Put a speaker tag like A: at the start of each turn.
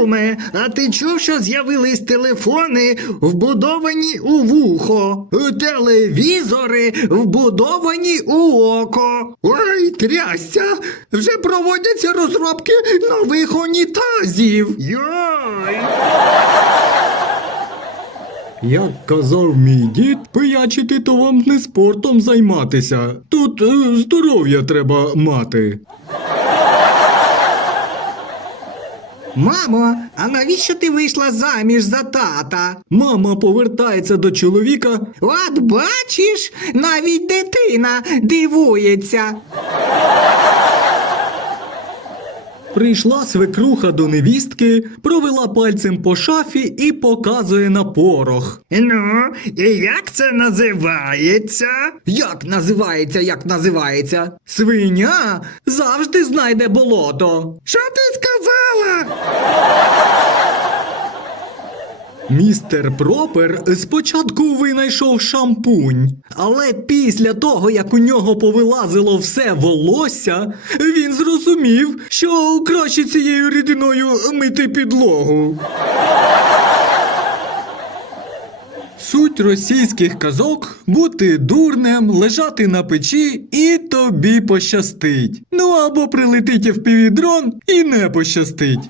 A: Куме, а ти чув, що з'явились телефони, вбудовані у вухо, телевізори вбудовані у око. Ой, трясся! Вже проводяться розробки нових унітазів. Йой!
B: Як казав мій дід, пиячити то вам не спортом займатися. Тут е, здоров'я треба мати.
A: Мамо, а навіщо ти вийшла заміж за тата?
B: Мама повертається до чоловіка.
A: От бачиш, навіть дитина дивується.
B: Прийшла свекруха до невістки, провела пальцем по шафі і показує на порох.
A: Ну, і як це називається?
B: Як називається, як називається? Свиня завжди знайде болото.
A: Що ти сказала?
B: Містер Пропер спочатку винайшов шампунь, але після того, як у нього повилазило все волосся, він зрозумів, що краще цією рідиною мити підлогу. Суть російських казок бути дурнем, лежати на печі і тобі пощастить. Ну або прилетить в дрон і не пощастить.